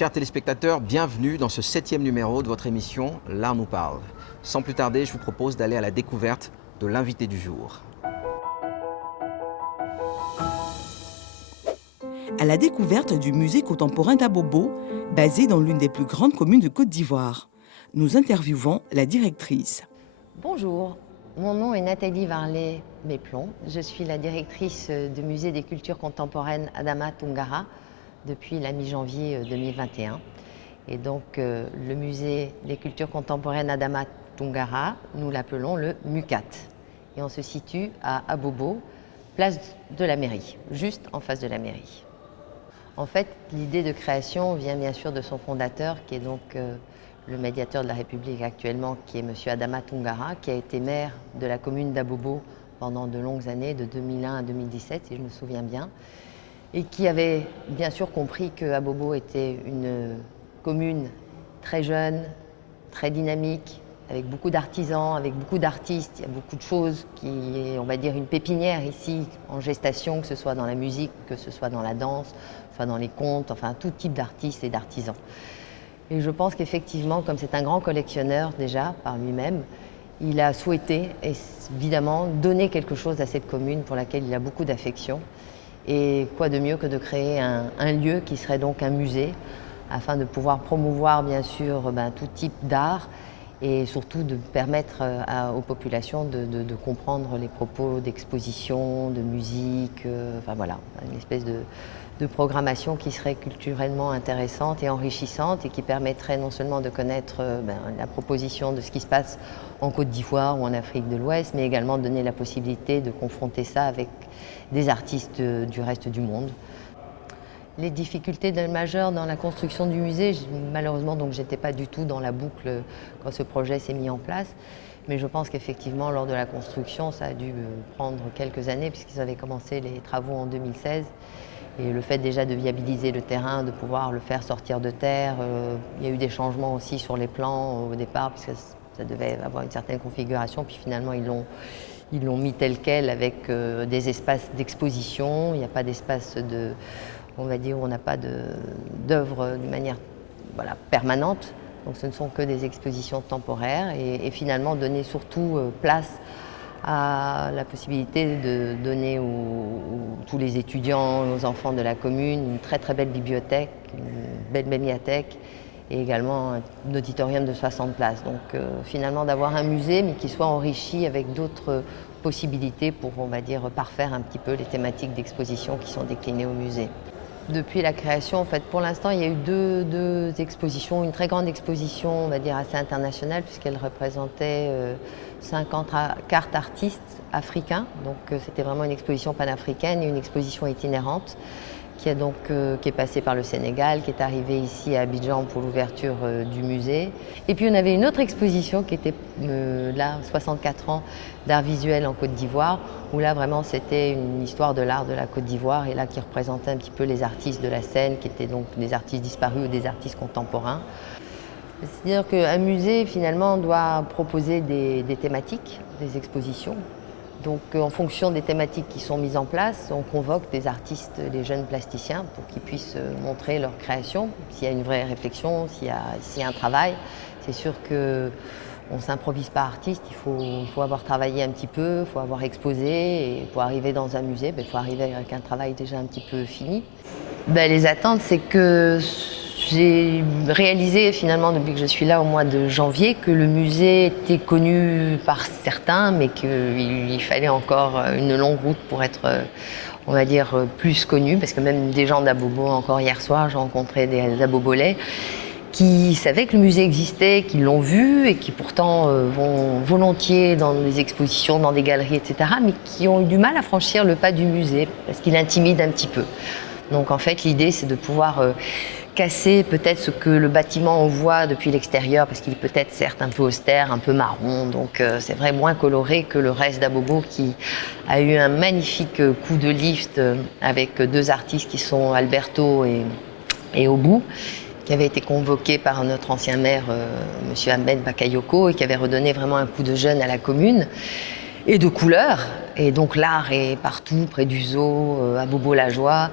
Chers téléspectateurs, bienvenue dans ce 7e numéro de votre émission L'Art nous parle. Sans plus tarder, je vous propose d'aller à la découverte de l'invité du jour. À la découverte du musée contemporain d'Abobo, basé dans l'une des plus grandes communes de Côte d'Ivoire. Nous interviewons la directrice. Bonjour, mon nom est Nathalie Varlet-Méplon. Je suis la directrice du musée des cultures contemporaines Adama Toungara depuis la mi-janvier 2021. Et donc le musée des cultures contemporaines Adama Toungara, nous l'appelons le MUCAT. Et on se situe à Abobo, place de la mairie, juste en face de la mairie. En fait, l'idée de création vient bien sûr de son fondateur, qui est donc le médiateur de la République actuellement, qui est M. Adama Toungara, qui a été maire de la commune d'Abobo pendant de longues années, de 2001 à 2017, si je me souviens bien, et qui avait bien sûr compris que Abobo était une commune très jeune, très dynamique, avec beaucoup d'artisans, avec beaucoup d'artistes. Il y a beaucoup de choses qui est, on va dire, une pépinière ici, en gestation, que ce soit dans la musique, que ce soit dans la danse, soit dans les contes, enfin tout type d'artistes et d'artisans. Et je pense qu'effectivement, comme c'est un grand collectionneur déjà par lui-même, il a souhaité évidemment donner quelque chose à cette commune pour laquelle il a beaucoup d'affection. Et quoi de mieux que de créer un lieu qui serait donc un musée, afin de pouvoir promouvoir bien sûr tout type d'art et surtout de permettre aux populations de comprendre les propos d'exposition, de musique, enfin voilà, une espèce de programmation qui serait culturellement intéressante et enrichissante et qui permettrait non seulement de connaître la proposition de ce qui se passe en Côte d'Ivoire ou en Afrique de l'Ouest, mais également de donner la possibilité de confronter ça avec des artistes du reste du monde. Les difficultés majeures dans la construction du musée, malheureusement donc j'étais pas du tout dans la boucle quand ce projet s'est mis en place, mais je pense qu'effectivement lors de la construction ça a dû prendre quelques années puisqu'ils avaient commencé les travaux en 2016. Et le fait déjà de viabiliser le terrain, de pouvoir le faire sortir de terre, il y a eu des changements aussi sur les plans au départ, puisque ça devait avoir une certaine configuration, puis finalement ils l'ont mis tel quel avec des espaces d'exposition. Il n'y a pas d'espace on va dire, où on n'a pas d'œuvre de manière permanente. Donc ce ne sont que des expositions temporaires et finalement donner surtout place à la possibilité de donner tous les étudiants, aux enfants de la commune, une très très belle bibliothèque, une belle médiathèque et également un auditorium de 60 places. Donc finalement d'avoir un musée mais qui soit enrichi avec d'autres possibilités pour, on va dire, parfaire un petit peu les thématiques d'exposition qui sont déclinées au musée. Depuis la création, en fait, pour l'instant, il y a eu deux expositions, une très grande exposition, on va dire, assez internationale, puisqu'elle représentait 50 cartes artistes africains. Donc c'était vraiment une exposition panafricaine et une exposition itinérante qui est passée par le Sénégal, qui est arrivée ici à Abidjan pour l'ouverture du musée. Et puis on avait une autre exposition qui était là, 64 ans d'art visuel en Côte d'Ivoire, où là vraiment c'était une histoire de l'art de la Côte d'Ivoire et là qui représentait un petit peu les artistes de la scène, qui étaient donc des artistes disparus ou des artistes contemporains. C'est-à-dire qu'un musée finalement doit proposer des thématiques, des expositions. Donc en fonction des thématiques qui sont mises en place, on convoque des artistes, des jeunes plasticiens pour qu'ils puissent montrer leur création. S'il y a une vraie réflexion, s'il y a un travail, c'est sûr qu'on ne s'improvise pas artiste, il faut avoir travaillé un petit peu, il faut avoir exposé et pour arriver dans un musée, il faut arriver avec un travail déjà un petit peu fini. Les attentes, c'est que j'ai réalisé finalement depuis que je suis là au mois de janvier que le musée était connu par certains mais qu'il fallait encore une longue route pour être, on va dire, plus connu parce que même des gens d'Abobo, encore hier soir, j'ai rencontré des Abobolais qui savaient que le musée existait, qui l'ont vu et qui pourtant vont volontiers dans des expositions, dans des galeries, etc. mais qui ont eu du mal à franchir le pas du musée parce qu'il intimide un petit peu. Donc en fait l'idée c'est de pouvoir casser peut-être ce que le bâtiment on voit depuis l'extérieur, parce qu'il est peut-être certes un peu austère, un peu marron, donc c'est vrai moins coloré que le reste d'Abobo qui a eu un magnifique coup de lift avec deux artistes qui sont Alberto et Obou, qui avait été convoqué par notre ancien maire, M. Ahmed Bakayoko, et qui avait redonné vraiment un coup de jeune à la commune et de couleur. Et donc l'art est partout, près du zoo, à Bobo-la-Joie.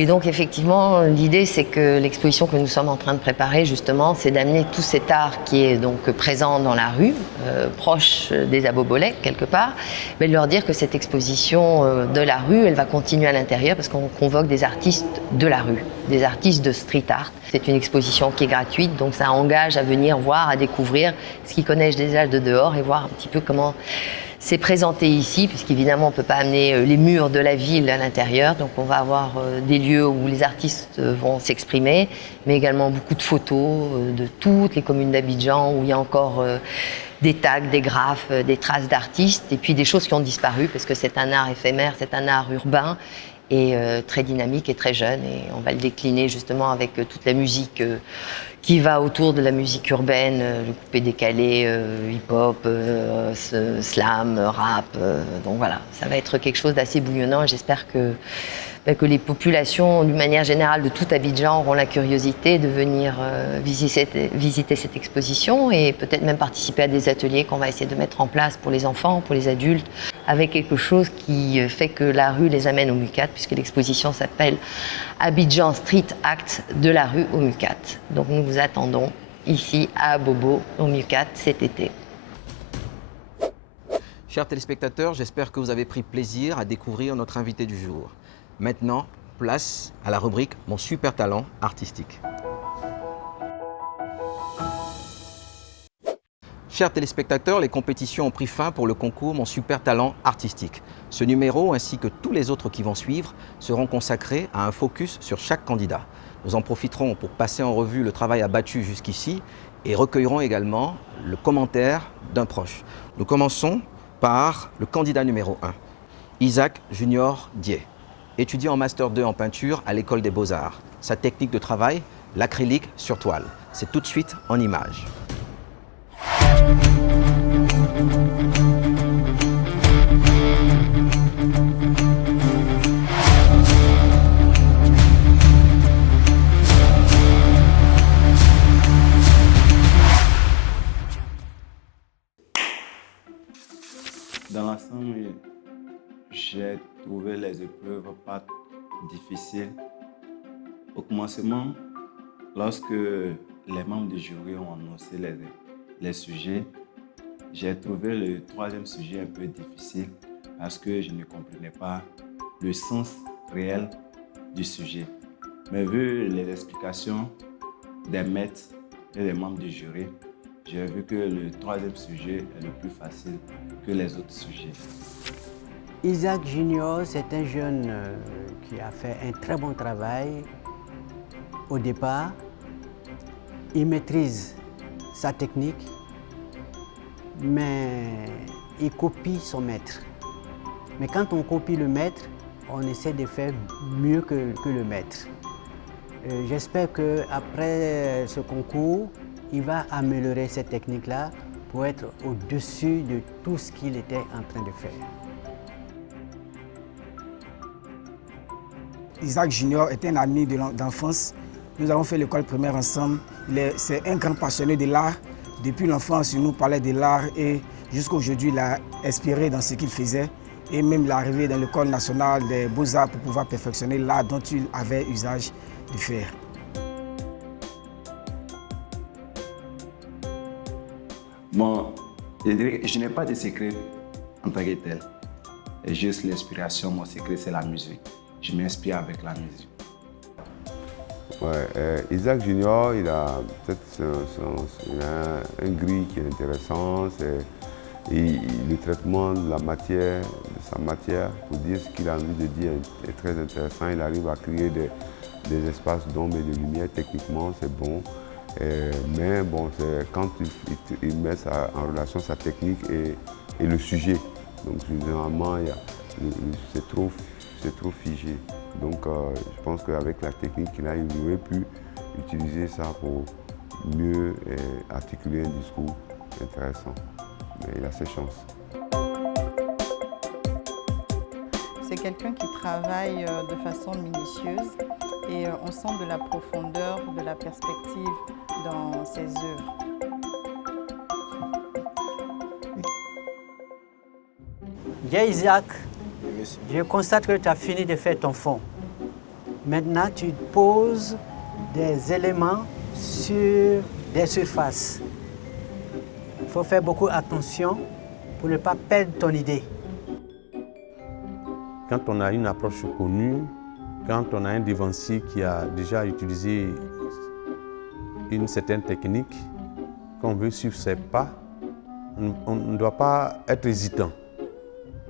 Et donc effectivement, l'idée c'est que l'exposition que nous sommes en train de préparer justement, c'est d'amener tout cet art qui est donc présent dans la rue, proche des aboboleks quelque part, mais de leur dire que cette exposition de la rue, elle va continuer à l'intérieur parce qu'on convoque des artistes de la rue, des artistes de street art. C'est une exposition qui est gratuite, donc ça engage à venir voir, à découvrir ce qu'ils connaissent déjà de dehors et voir un petit peu comment c'est présenté ici, puisqu'évidemment on ne peut pas amener les murs de la ville à l'intérieur, donc on va avoir des lieux où les artistes vont s'exprimer, mais également beaucoup de photos de toutes les communes d'Abidjan, où il y a encore des tags, des graphes, des traces d'artistes, et puis des choses qui ont disparu, parce que c'est un art éphémère, c'est un art urbain, et très dynamique et très jeune, et on va le décliner justement avec toute la musique qui va autour de la musique urbaine, le coupé décalé, hip-hop, slam, rap. Donc voilà, ça va être quelque chose d'assez bouillonnant et j'espère que les populations, d'une manière générale, de tout Abidjan auront la curiosité de venir visiter cette exposition et peut-être même participer à des ateliers qu'on va essayer de mettre en place pour les enfants, pour les adultes, avec quelque chose qui fait que la rue les amène au MUCAT, puisque l'exposition s'appelle Abidjan Street Act de la rue au MUCAT. Donc nous vous attendons ici à Abobo, au MUCAT, cet été. Chers téléspectateurs, j'espère que vous avez pris plaisir à découvrir notre invité du jour. Maintenant, place à la rubrique « Mon super talent artistique ». Chers téléspectateurs, les compétitions ont pris fin pour le concours « Mon super talent artistique ». Ce numéro, ainsi que tous les autres qui vont suivre, seront consacrés à un focus sur chaque candidat. Nous en profiterons pour passer en revue le travail abattu jusqu'ici et recueillerons également le commentaire d'un proche. Nous commençons par le candidat numéro 1, Isaac Junior Dié. Étudiant en Master 2 en peinture à l'École des Beaux-Arts. Sa technique de travail, l'acrylique sur toile. C'est tout de suite en images. Dans l'ensemble, j'ai trouvé les épreuves pas difficiles. Au commencement, lorsque les membres du jury ont annoncé les sujets, j'ai trouvé le troisième sujet un peu difficile parce que je ne comprenais pas le sens réel du sujet. Mais vu les explications des maîtres et des membres du jury, j'ai vu que le troisième sujet est le plus facile que les autres sujets. Isaac Junior, c'est un jeune qui a fait un très bon travail. Au départ, il maîtrise sa technique, mais il copie son maître. Mais quand on copie le maître, on essaie de faire mieux que le maître. J'espère qu'après ce concours, il va améliorer cette technique-là pour être au-dessus de tout ce qu'il était en train de faire. Isaac Junior est un ami d'enfance. Nous avons fait l'école primaire ensemble. C'est un grand passionné de l'art. Depuis l'enfance, il nous parlait de l'art et jusqu'à aujourd'hui, il a inspiré dans ce qu'il faisait. Et même il est arrivé dans l'école nationale des Beaux-Arts pour pouvoir perfectionner l'art dont il avait usage de faire. Bon, je n'ai pas de secret en tant que tel. C'est juste l'inspiration, mon secret c'est la musique. Je m'inspire avec la musique. Ouais, Isaac Junior, il a peut-être un gris qui est intéressant, le traitement de la matière, de sa matière, pour dire ce qu'il a envie de dire est très intéressant. Il arrive à créer des espaces d'ombre et de lumière, techniquement c'est bon. Mais bon, c'est quand il met en relation sa technique et le sujet. Donc généralement, c'est trop figé. Donc je pense qu'avec la technique qu'il a, il aurait pu utiliser ça pour mieux articuler un discours intéressant. Mais il a ses chances. C'est quelqu'un qui travaille de façon minutieuse et on sent de la profondeur, de la perspective dans ses œuvres. Bien Isaac, je constate que tu as fini de faire ton fond. Maintenant, tu poses des éléments sur des surfaces. Il faut faire beaucoup attention pour ne pas perdre ton idée. Quand on a une approche connue, quand on a un devancier qui a déjà utilisé une certaine technique, qu'on veut suivre ses pas, on ne doit pas être hésitant.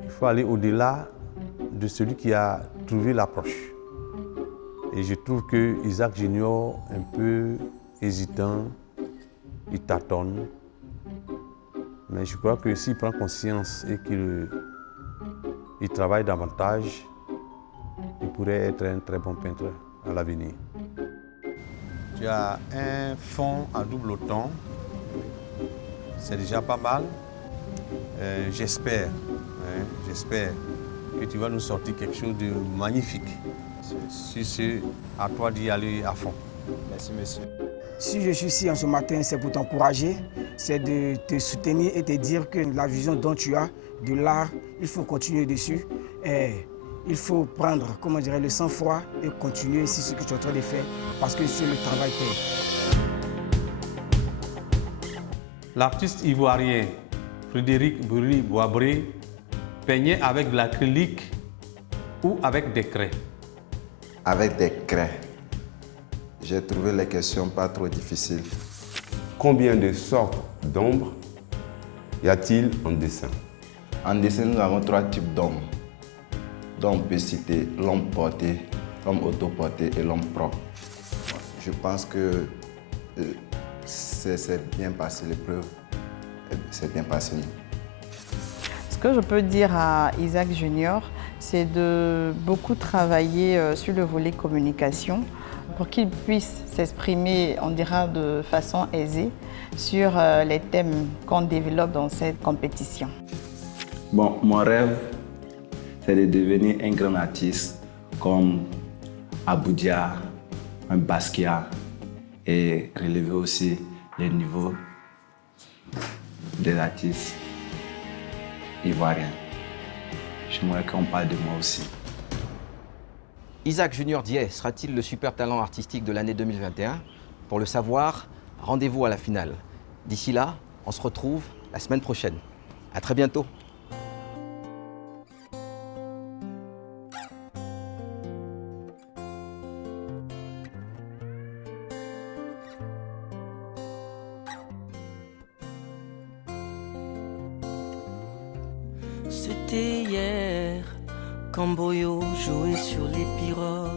Il faut aller au-delà de celui qui a trouvé l'approche. Et je trouve que Isaac Junior, un peu hésitant, il tâtonne. Mais je crois que s'il prend conscience et qu'il travaille davantage, il pourrait être un très bon peintre à l'avenir. Tu as un fond à double ton, c'est déjà pas mal. J'espère que tu vas nous sortir quelque chose de magnifique. C'est à toi d'y aller à fond. Merci, monsieur. Si je suis ici en ce matin, c'est pour t'encourager, c'est de te soutenir et te dire que la vision dont tu as de l'art, il faut continuer dessus. Et il faut prendre, comment dirais, le sang-froid et continuer ici ce que tu es en train de faire parce que c'est le travail paye. L'artiste ivoirien Frédéric Boisbré peignait avec de l'acrylique ou avec des craies. Avec des craies. J'ai trouvé les questions pas trop difficiles. Combien de sortes d'ombres y a-t-il en dessin? En dessin, nous avons 3 types d'ombres. Donc on peut citer l'ombre portée, l'ombre autoportée et l'ombre propre. Je pense que c'est bien passé, l'épreuve c'est bien passé. Ce que je peux dire à Isaac Junior, c'est de beaucoup travailler sur le volet communication pour qu'il puisse s'exprimer, on dira, de façon aisée sur les thèmes qu'on développe dans cette compétition. Bon, mon rêve, c'est de devenir un grand artiste comme Aboudia, un Basquiat et relever aussi le niveau des artistes ivoiriens. J'aimerais qu'on parle de moi aussi. Isaac Junior Diez sera-t-il le super talent artistique de l'année 2021? Pour le savoir, rendez-vous à la finale. D'ici là, on se retrouve la semaine prochaine. À très bientôt. C'était hier quand Boyo jouait sur les pirogues.